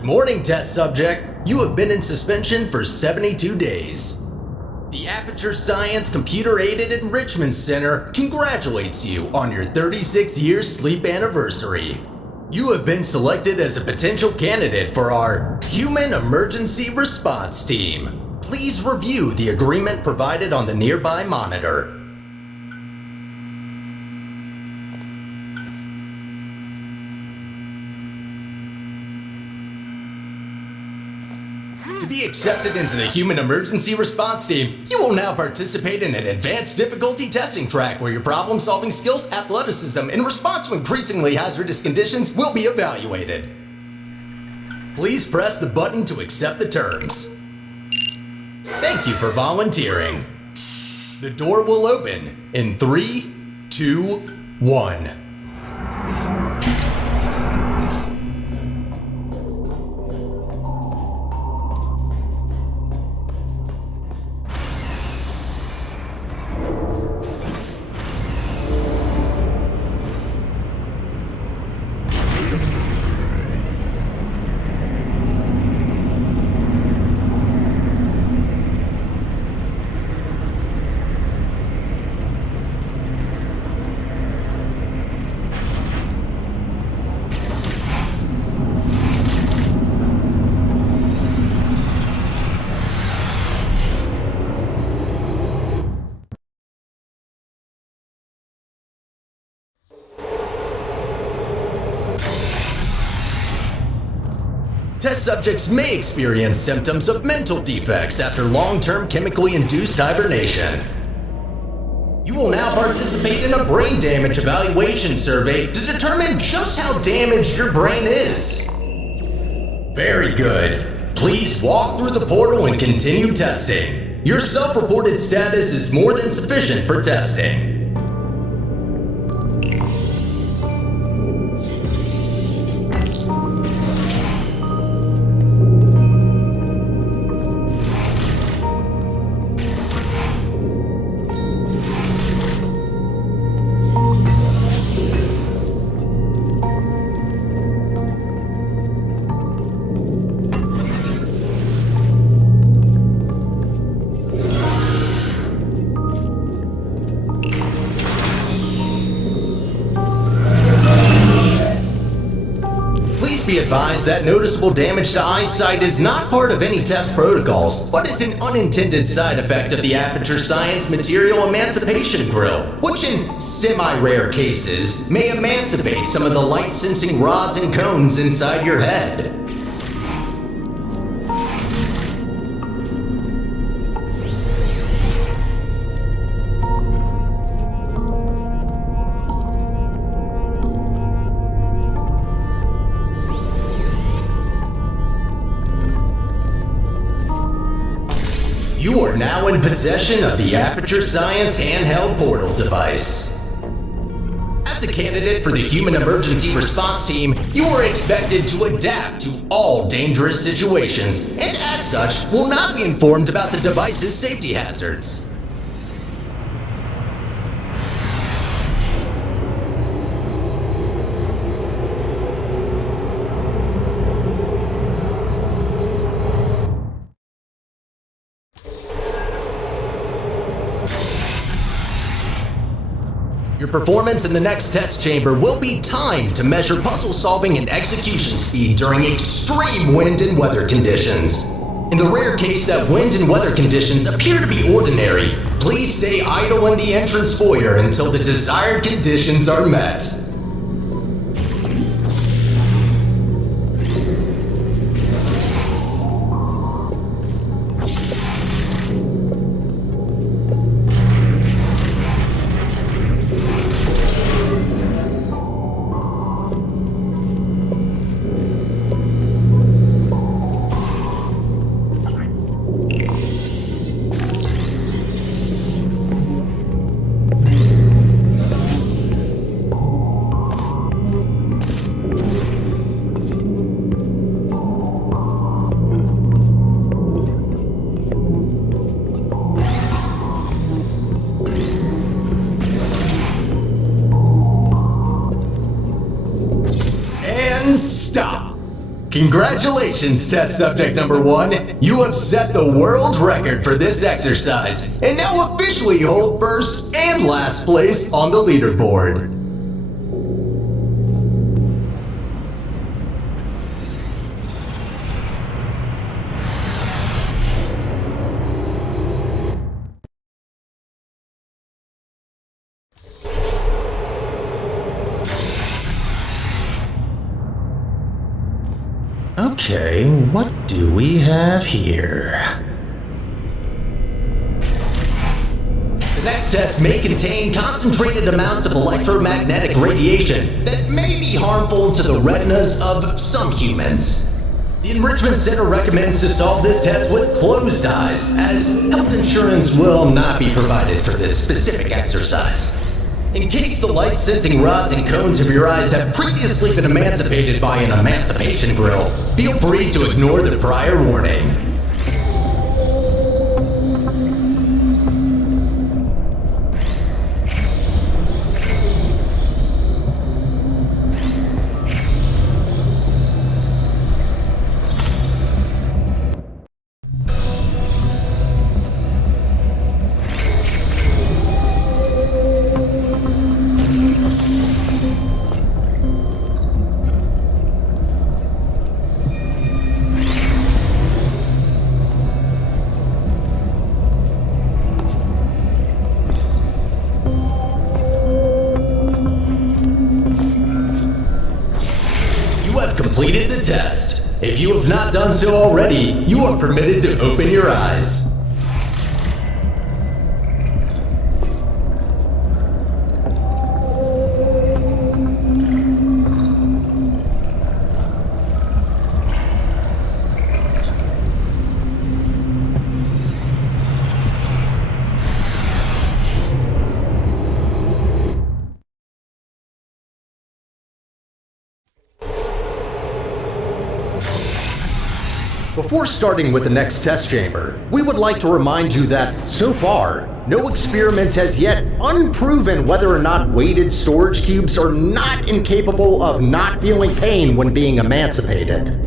Good morning, test subject. You have been in suspension for 72 days. The Aperture Science Computer-Aided Enrichment Center congratulates you on your 36-year sleep anniversary. You have been selected as a potential candidate for our Human Emergency Response Team. Please review the agreement provided on the nearby monitor. To be accepted into the Human Emergency Response Team, you will now participate in an advanced difficulty testing track where your problem-solving skills, athleticism, and response to increasingly hazardous conditions will be evaluated. Please press the button to accept the terms. Thank you for volunteering. The door will open in 3, 2, 1. Test subjects may experience symptoms of mental defects after long-term chemically induced hibernation. You will now participate in a brain damage evaluation survey to determine just how damaged your brain is. Very good. Please walk through the portal and continue testing. Your self-reported status is more than sufficient for testing. Be advised that noticeable damage to eyesight is not part of any test protocols, but is an unintended side effect of the Aperture Science Material Emancipation Grill, which in semi-rare cases may emancipate some of the light-sensing rods and cones inside your head. You are now in possession of the Aperture Science handheld portal device. As a candidate for the Human Emergency Response Team, you are expected to adapt to all dangerous situations, and as such, will not be informed about the device's safety hazards. Your performance in the next test chamber will be timed to measure puzzle solving and execution speed during extreme wind and weather conditions. In the rare case that wind and weather conditions appear to be ordinary, please stay idle in the entrance foyer until the desired conditions are met. Congratulations, test subject number 1. You have set the world record for this exercise, and now officially hold first and last place on the leaderboard. Okay, what do we have here? The next test may contain concentrated amounts of electromagnetic radiation that may be harmful to the retinas of some humans. The Enrichment Center recommends to solve this test with closed eyes, as health insurance will not be provided for this specific exercise. In case the light-sensing rods and cones of your eyes have previously been emancipated by an emancipation grill, feel free to ignore the prior warning. Completed the test. If you have not done so already, you are permitted to open your eyes. Before starting with the next test chamber, we would like to remind you that, so far, no experiment has yet unproven whether or not weighted storage cubes are not incapable of not feeling pain when being emancipated.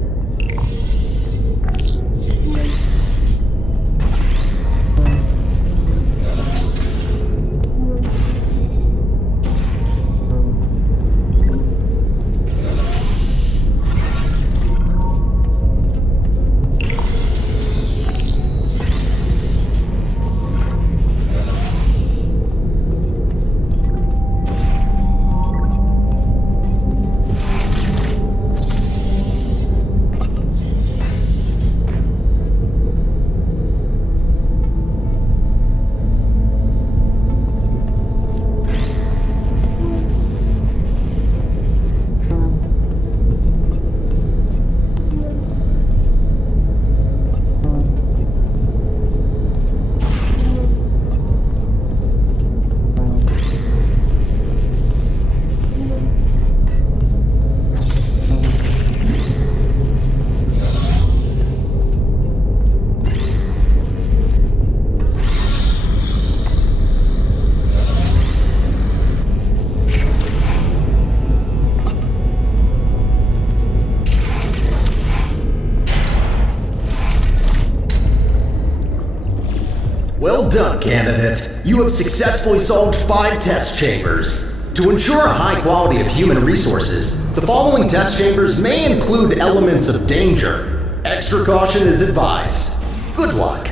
Well done, candidate. You have successfully solved 5 test chambers. To ensure a high quality of human resources, the following test chambers may include elements of danger. Extra caution is advised. Good luck.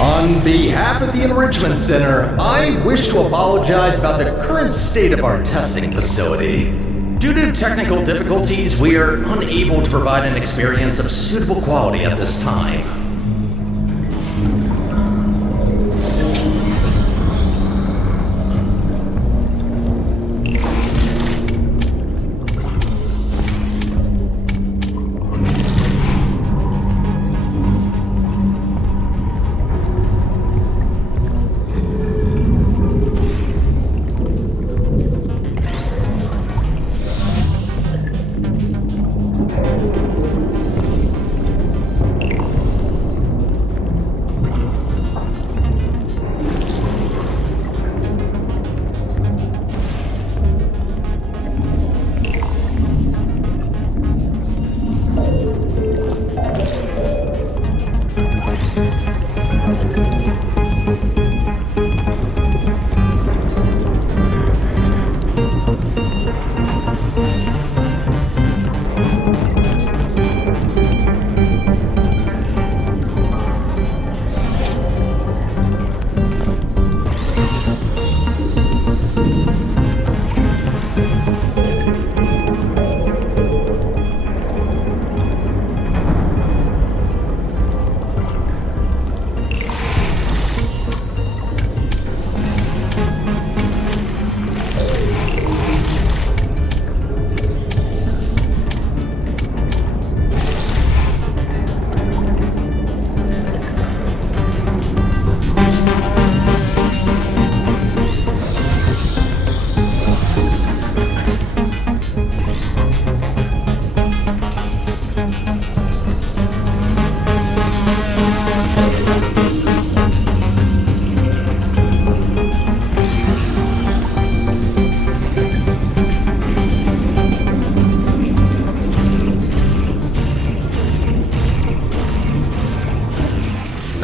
On behalf of the Enrichment Center, I wish to apologize about the current state of our testing facility. Due to technical difficulties, we are unable to provide an experience of suitable quality at this time.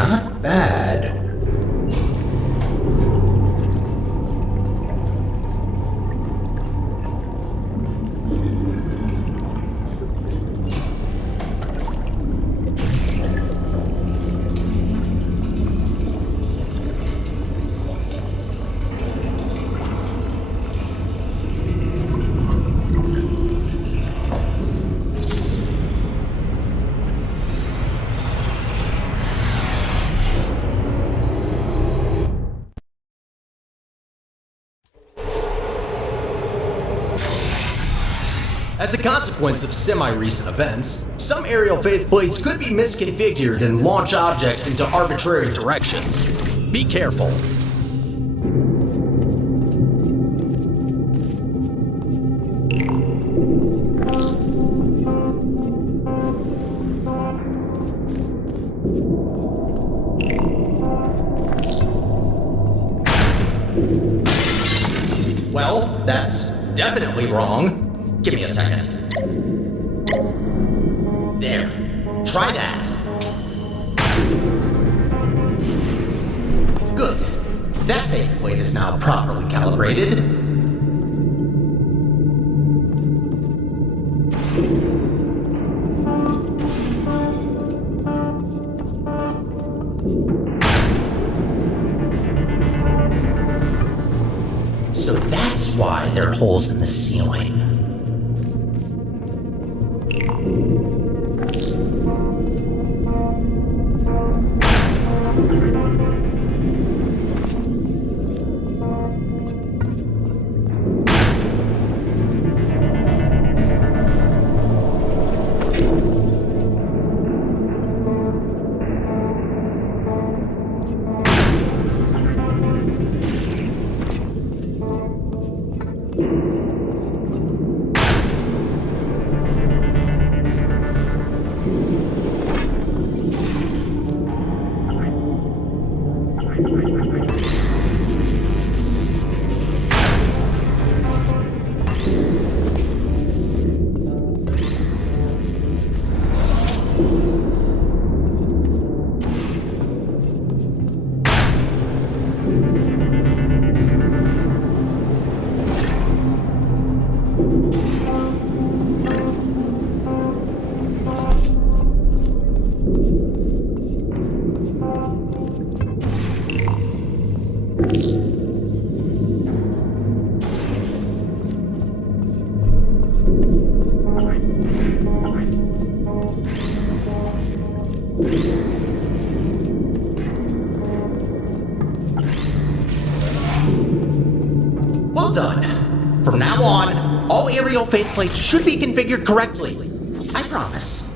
not bad. As a consequence of semi-recent events, some aerial faith blades could be misconfigured and launch objects into arbitrary directions. Be careful. Well, that's definitely wrong. Give me a second. There. Try that. Good. That faith blade is now properly calibrated. So that's why there are holes in the ceiling. Well done. From now on, all aerial faith plates should be configured correctly. I promise.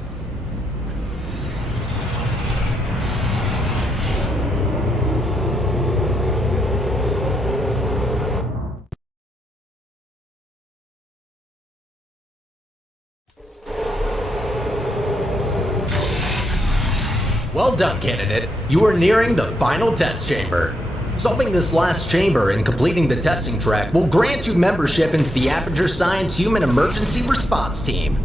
Well done, candidate. You are nearing the final test chamber. Solving this last chamber and completing the testing track will grant you membership into the Aperture Science Human Emergency Response Team.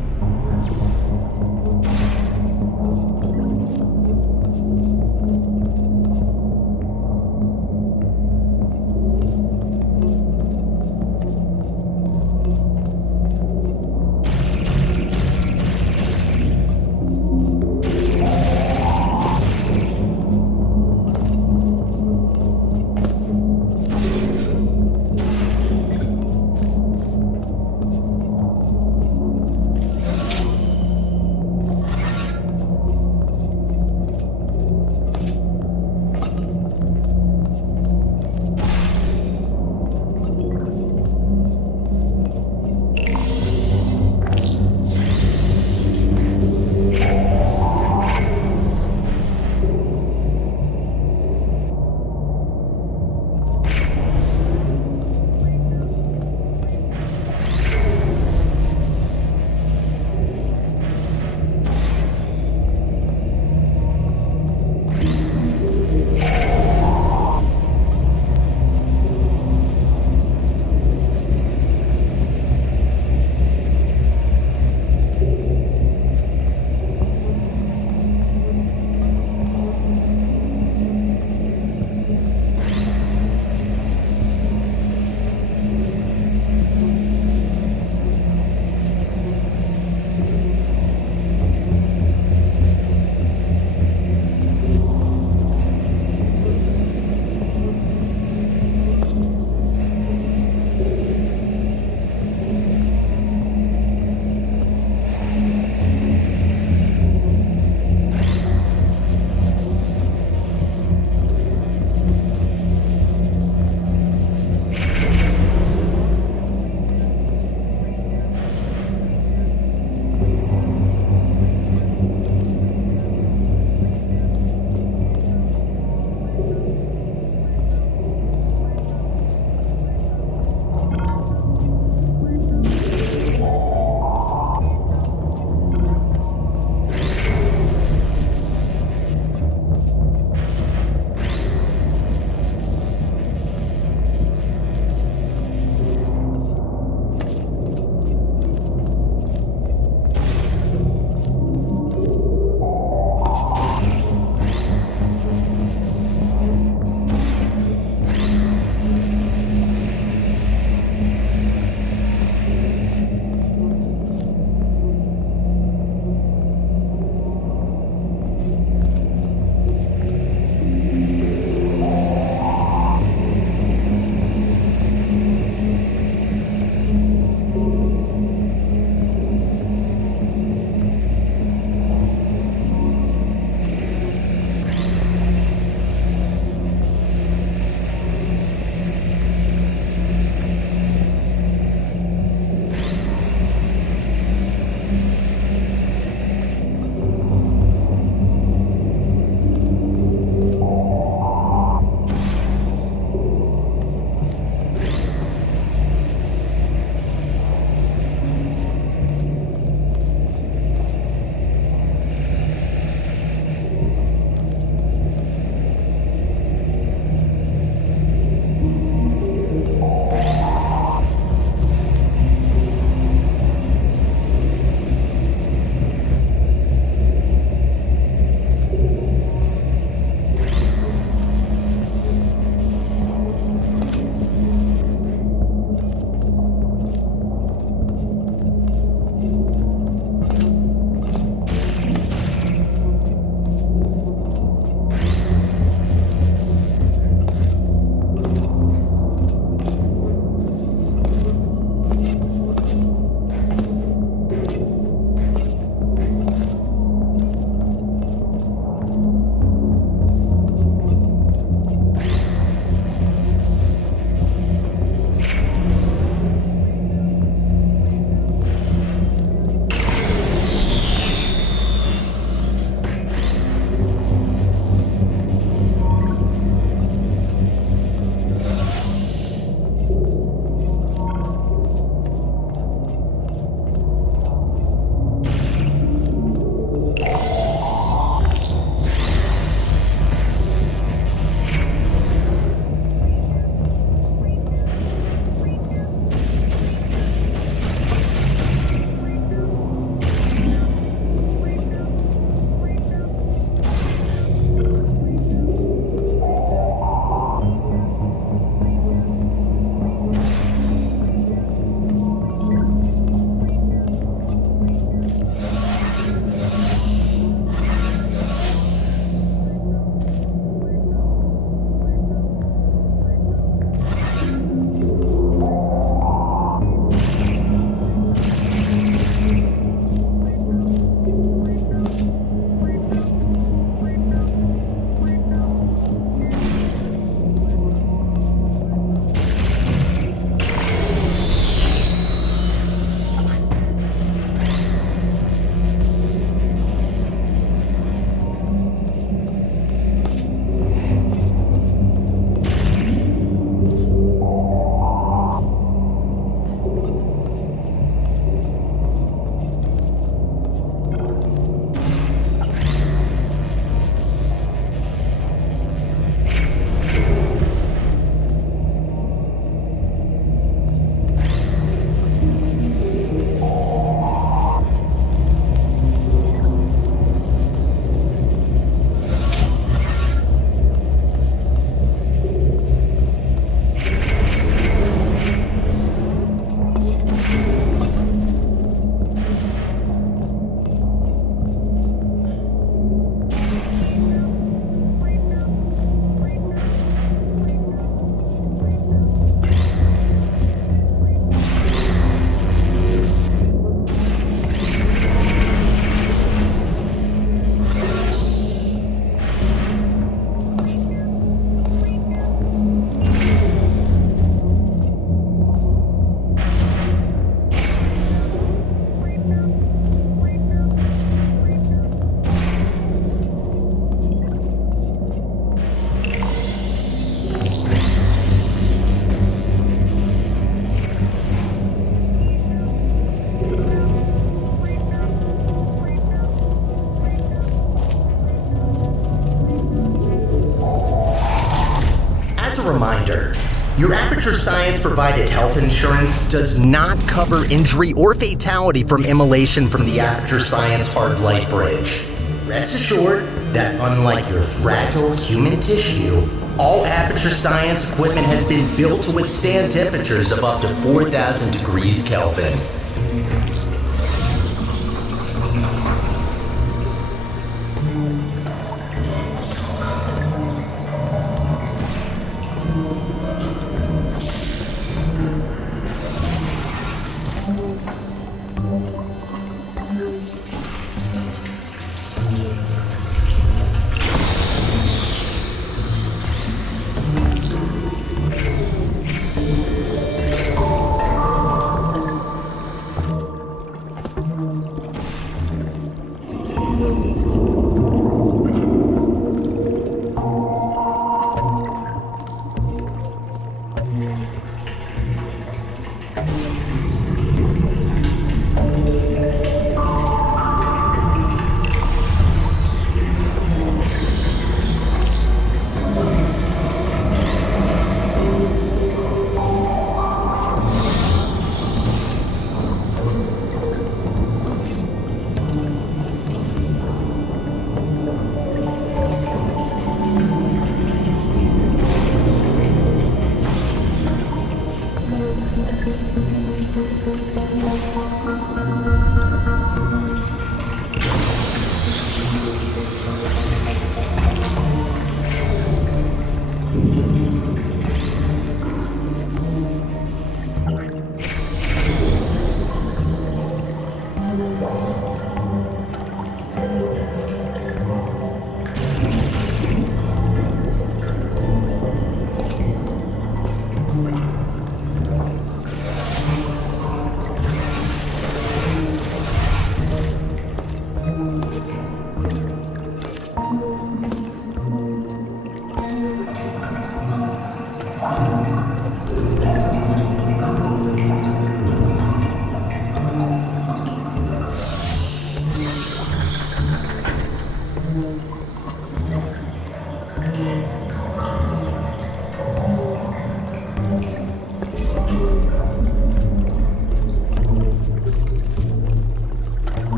reminder. Your Aperture Science provided health insurance does not cover injury or fatality from immolation from the Aperture Science hard light bridge. Rest assured that unlike your fragile human tissue, all Aperture Science equipment has been built to withstand temperatures of up to 4,000 degrees Kelvin.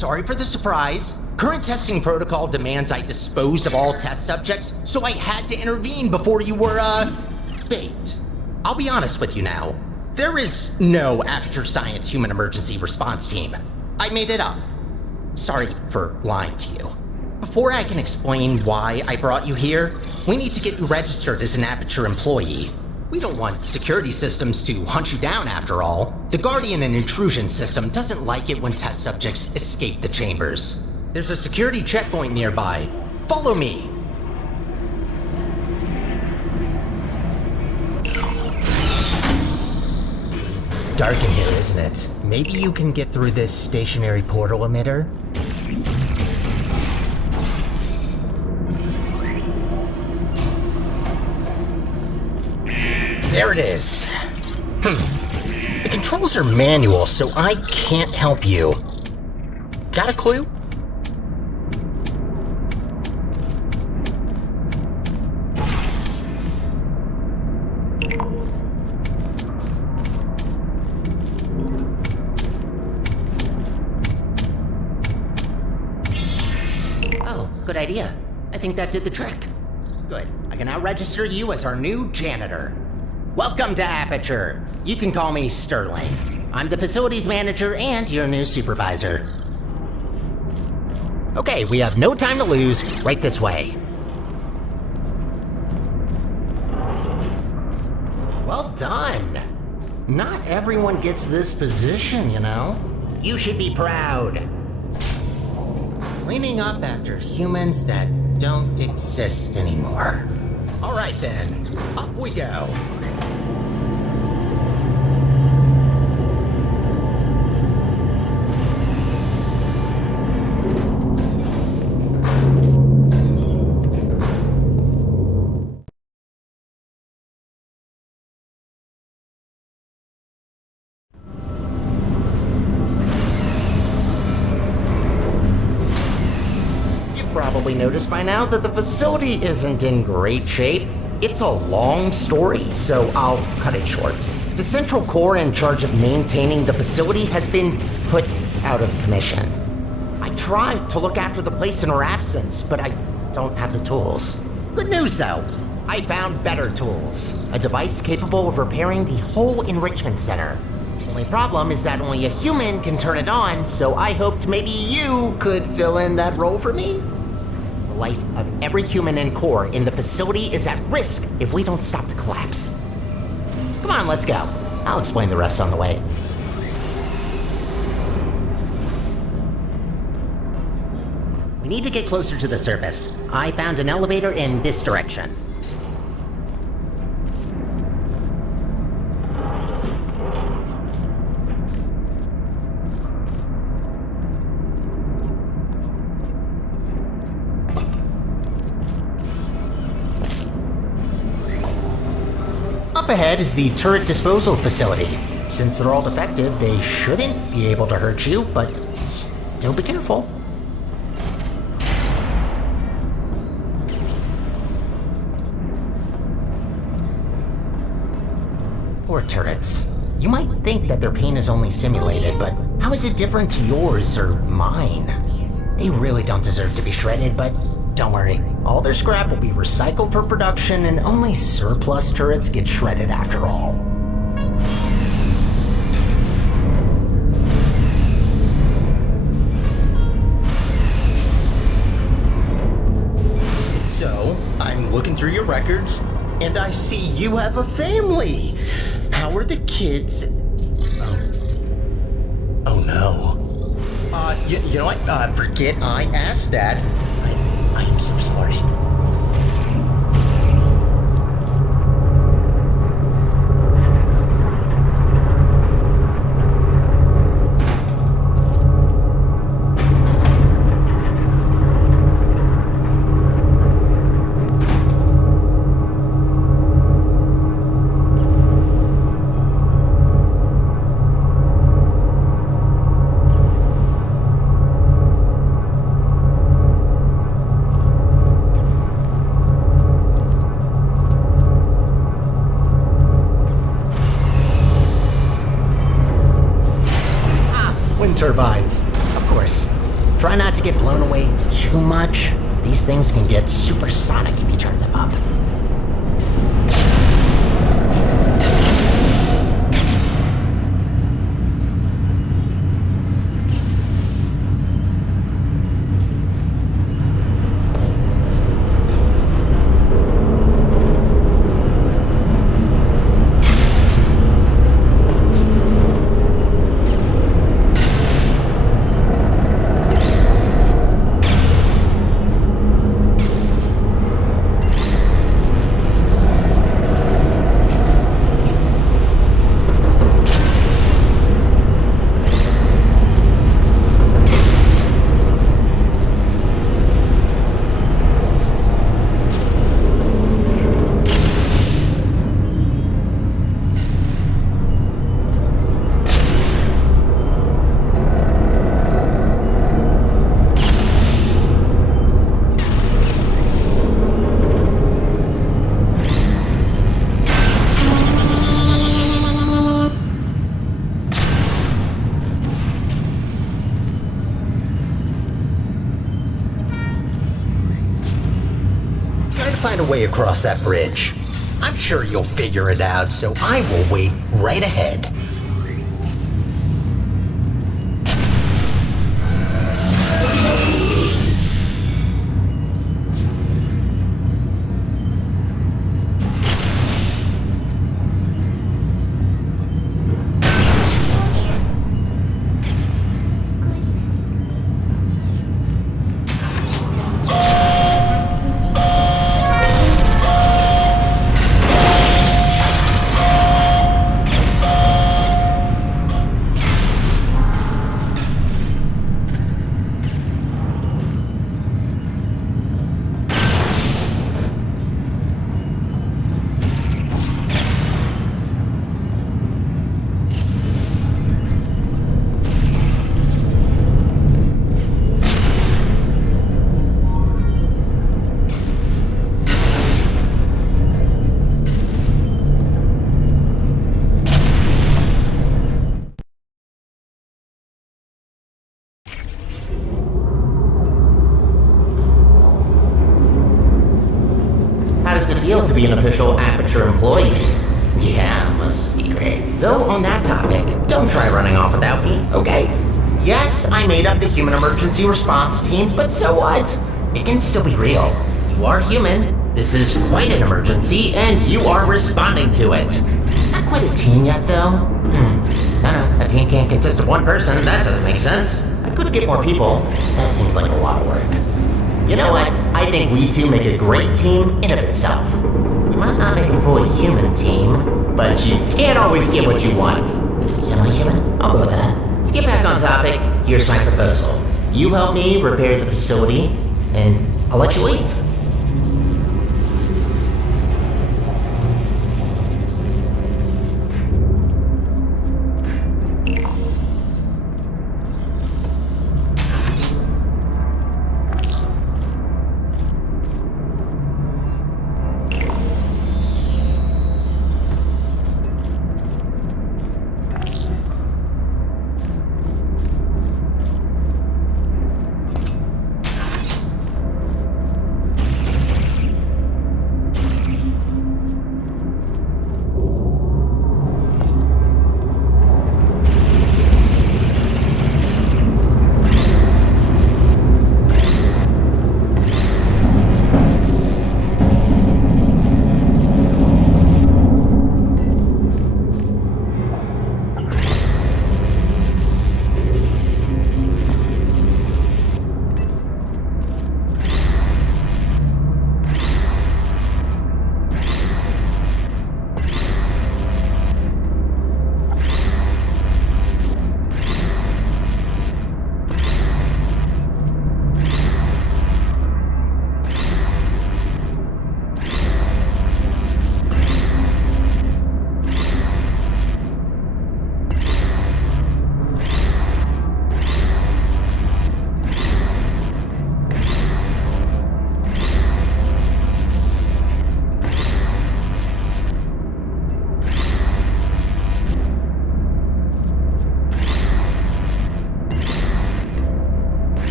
sorry for the surprise. Current testing protocol demands I dispose of all test subjects, so I had to intervene before you were, baked. I'll be honest with you now. There is no Aperture Science Human Emergency Response Team. I made it up. Sorry for lying to you. Before I can explain why I brought you here, we need to get you registered as an Aperture employee. We don't want security systems to hunt you down after all. The Guardian and Intrusion system doesn't like it when test subjects escape the chambers. There's a security checkpoint nearby. Follow me. Dark in here, isn't it? Maybe you can get through this stationary portal emitter? There it is. The controls are manual, so I can't help you. Got a clue? Oh, good idea. I think that did the trick. Good. I can now register you as our new janitor. Welcome to Aperture. You can call me Sterling. I'm the facilities manager and your new supervisor. Okay, we have no time to lose. Right this way. Well done. Not everyone gets this position, you know. You should be proud. Cleaning up after humans that don't exist anymore. All right then, up we go. Probably noticed by now that the facility isn't in great shape. It's a long story, so I'll cut it short. The central core in charge of maintaining the facility has been put out of commission. I tried to look after the place in her absence, but I don't have the tools. Good news though, I found better tools. A device capable of repairing the whole enrichment center. Only problem is that only a human can turn it on, so I hoped maybe you could fill in that role for me. The life of every human and core in the facility is at risk if we don't stop the collapse. Come on, let's go. I'll explain the rest on the way. We need to get closer to the surface. I found an elevator in this direction. Up ahead is the turret disposal facility. Since they're all defective, they shouldn't be able to hurt you, but still be careful. Poor turrets. You might think that their pain is only simulated, but how is it different to yours or mine? They really don't deserve to be shredded, but don't worry. All their scrap will be recycled for production, and only surplus turrets get shredded after all. So, I'm looking through your records, and I see you have a family. How are the kids? Oh no. You know what? Forget I asked that. I am so sorry. Try not to get blown away too much. These things can get supersonic if you turn them up. Find a way across that bridge. I'm sure you'll figure it out, so I will wait right ahead. How does it feel to be an official Aperture employee? Yeah, must be great. Though on that topic, don't try running off without me, okay? Yes, I made up the human emergency response team, but so what? It can still be real. You are human. This is quite an emergency, and you are responding to it. Not quite a team yet, though. No, a team can't consist of one person. That doesn't make sense. I could get more people. That seems like a lot of work. You know what? I think we two make a great team in of itself. You might not make a fully human team, but you can't always get what you want. Semi-human? I'll go with that. To get back on topic, here's my proposal. You help me repair the facility, and I'll let you leave.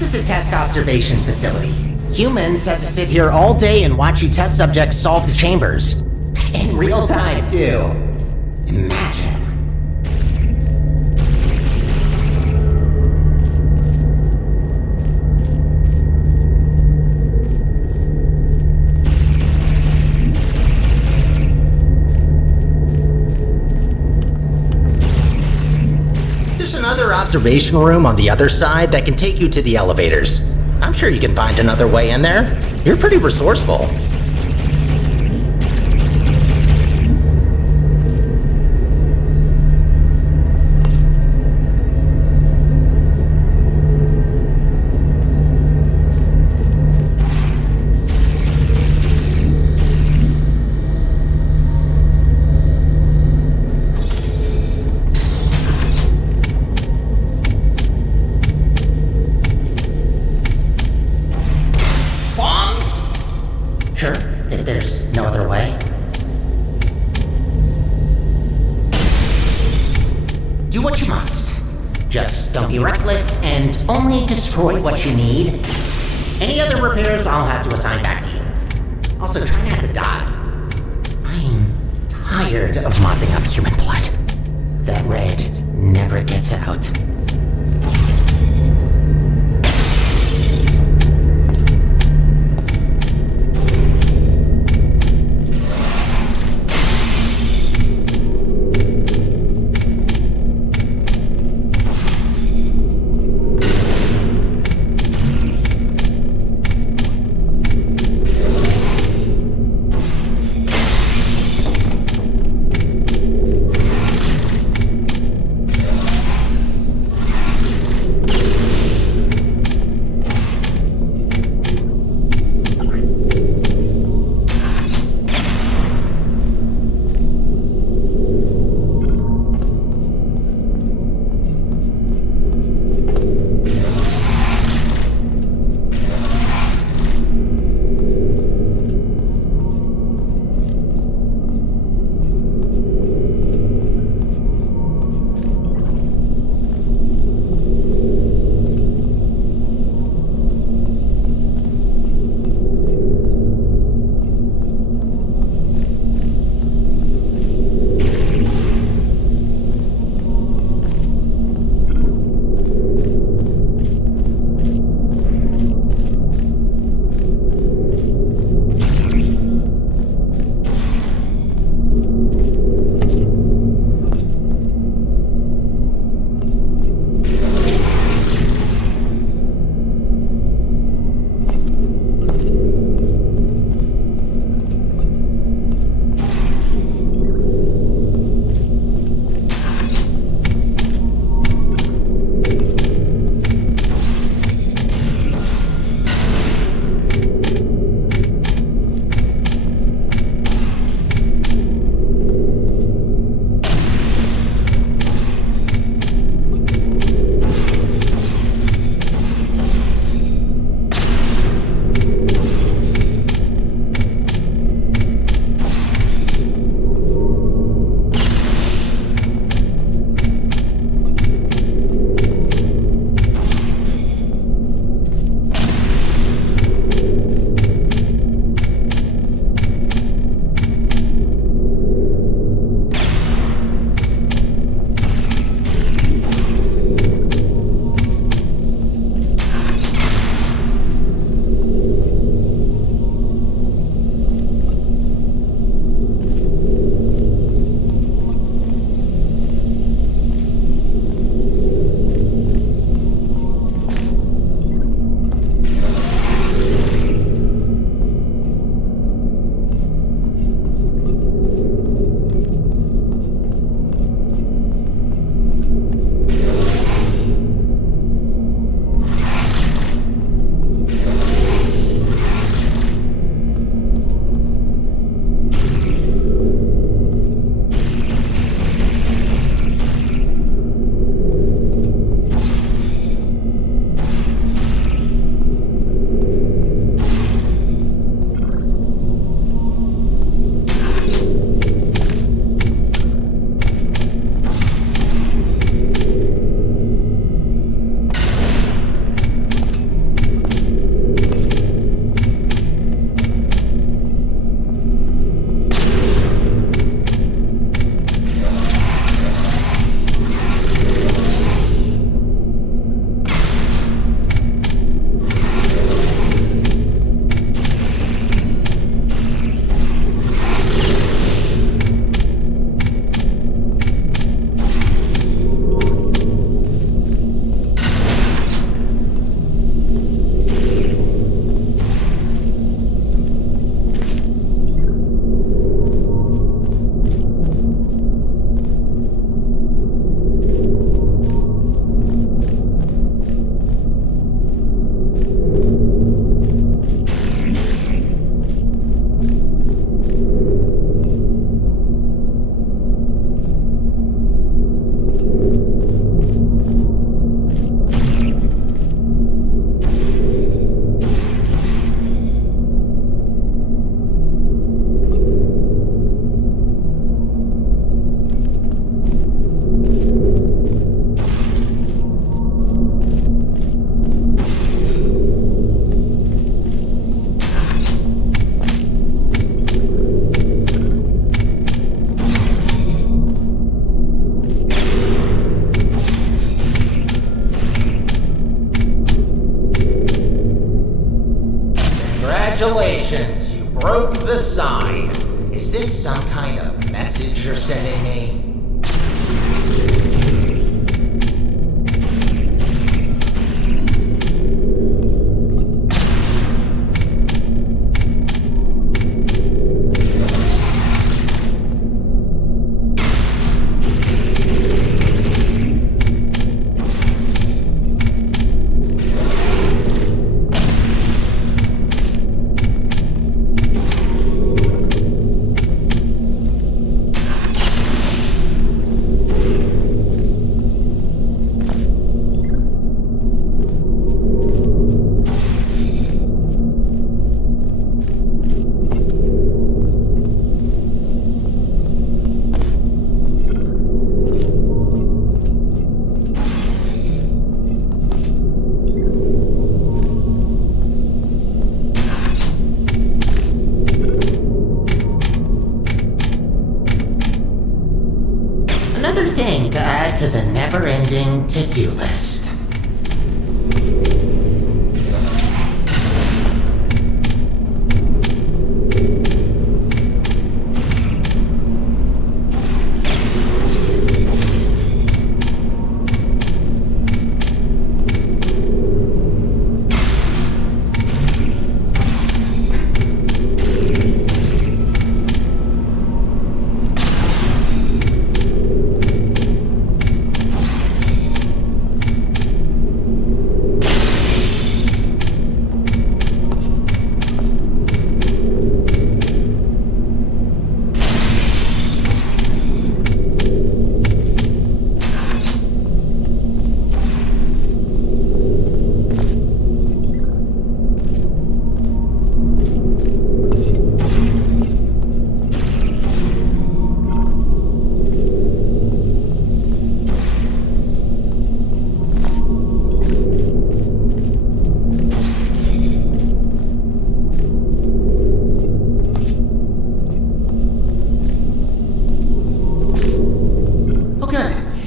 This is a test observation facility. Humans have to sit here all day and watch you test subjects solve the chambers. In real time, too. Imagine. There's another observation room on the other side that can take you to the elevators. I'm sure you can find another way in there. You're pretty resourceful. Sure, if there's no other way. Do what you must. Just don't be reckless and only destroy what you need. Any other repairs I'll have to assign back to you. Also, try not to die. I'm tired of mopping up human blood. That red never gets out. Congratulations, you broke the sign. Is this some kind of message you're sending me? Another thing to add to the never-ending to-do list.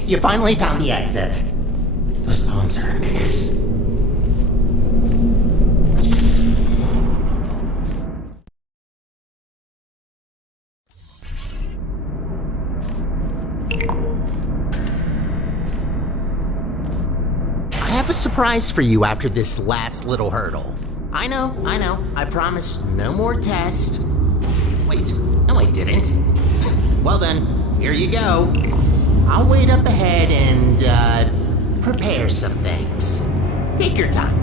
You finally found the exit. Those poems are a menace. I have a surprise for you after this last little hurdle. I know. I promised no more tests. Wait, no I didn't. Well then, here you go. I'll wait up ahead and, prepare some things. Take your time.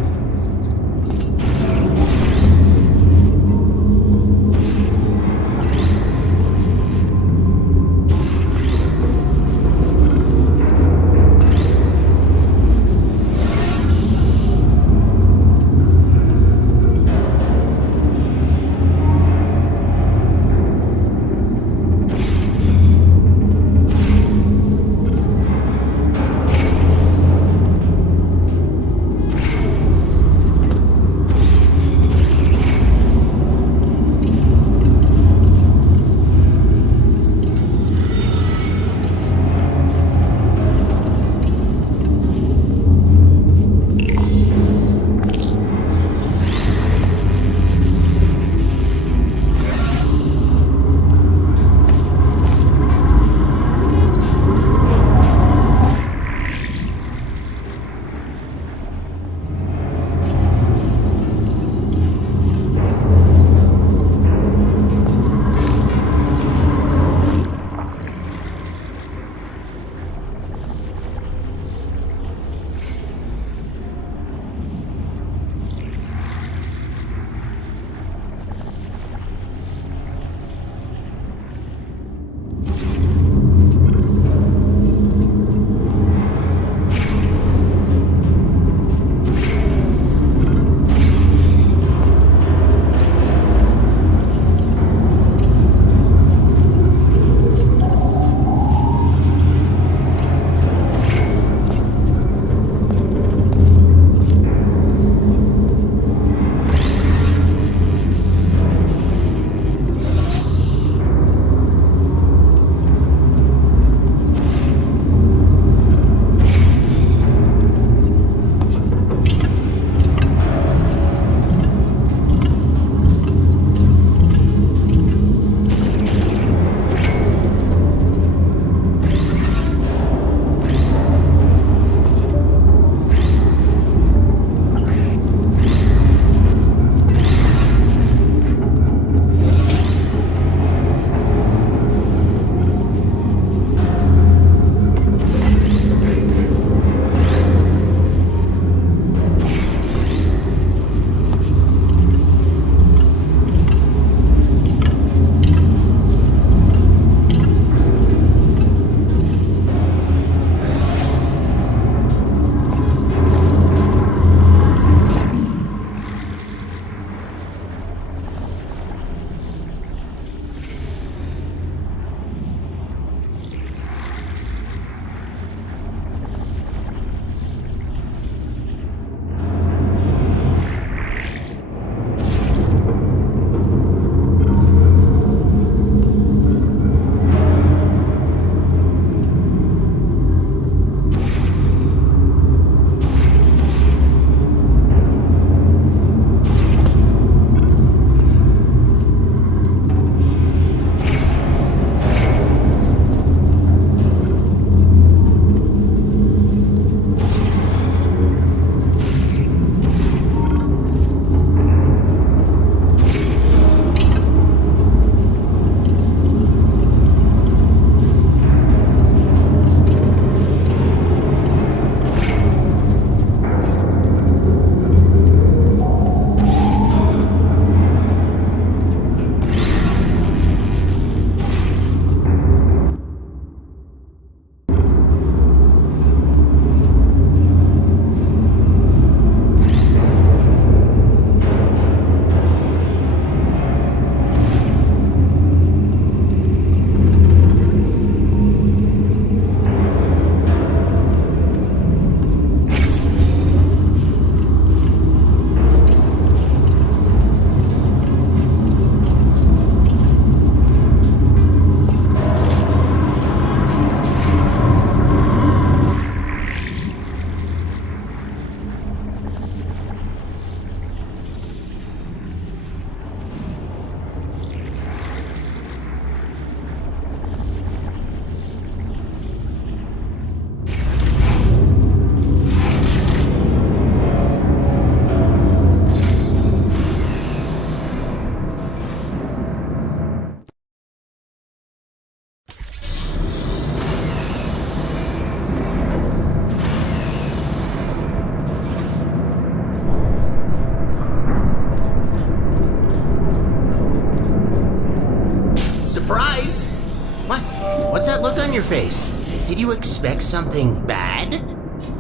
What's that look on your face? Did you expect something bad?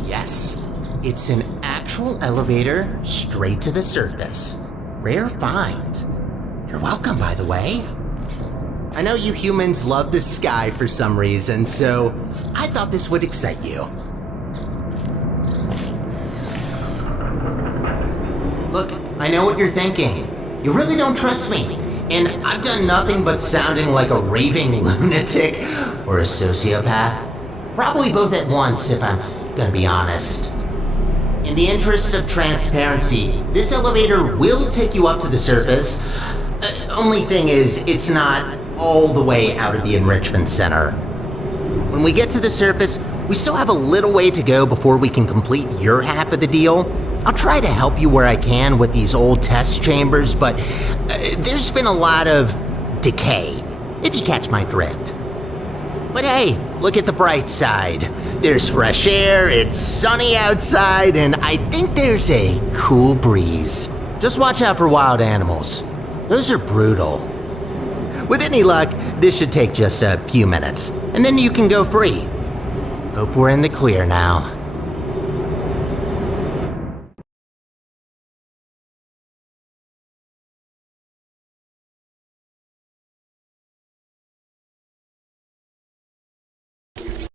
Yes, it's an actual elevator straight to the surface. Rare find. You're welcome, by the way. I know you humans love the sky for some reason, so I thought this would excite you. Look, I know what you're thinking. You really don't trust me, and I've done nothing but sounding like a raving lunatic or a sociopath. Probably both at once, if I'm gonna be honest. In the interest of transparency, this elevator will take you up to the surface. Only thing is, it's not all the way out of the enrichment center. When we get to the surface, we still have a little way to go before we can complete your half of the deal. I'll try to help you where I can with these old test chambers, but there's been a lot of decay, if you catch my drift. But hey, look at the bright side. There's fresh air, it's sunny outside, and I think there's a cool breeze. Just watch out for wild animals. Those are brutal. With any luck, this should take just a few minutes, and then you can go free. Hope we're in the clear now.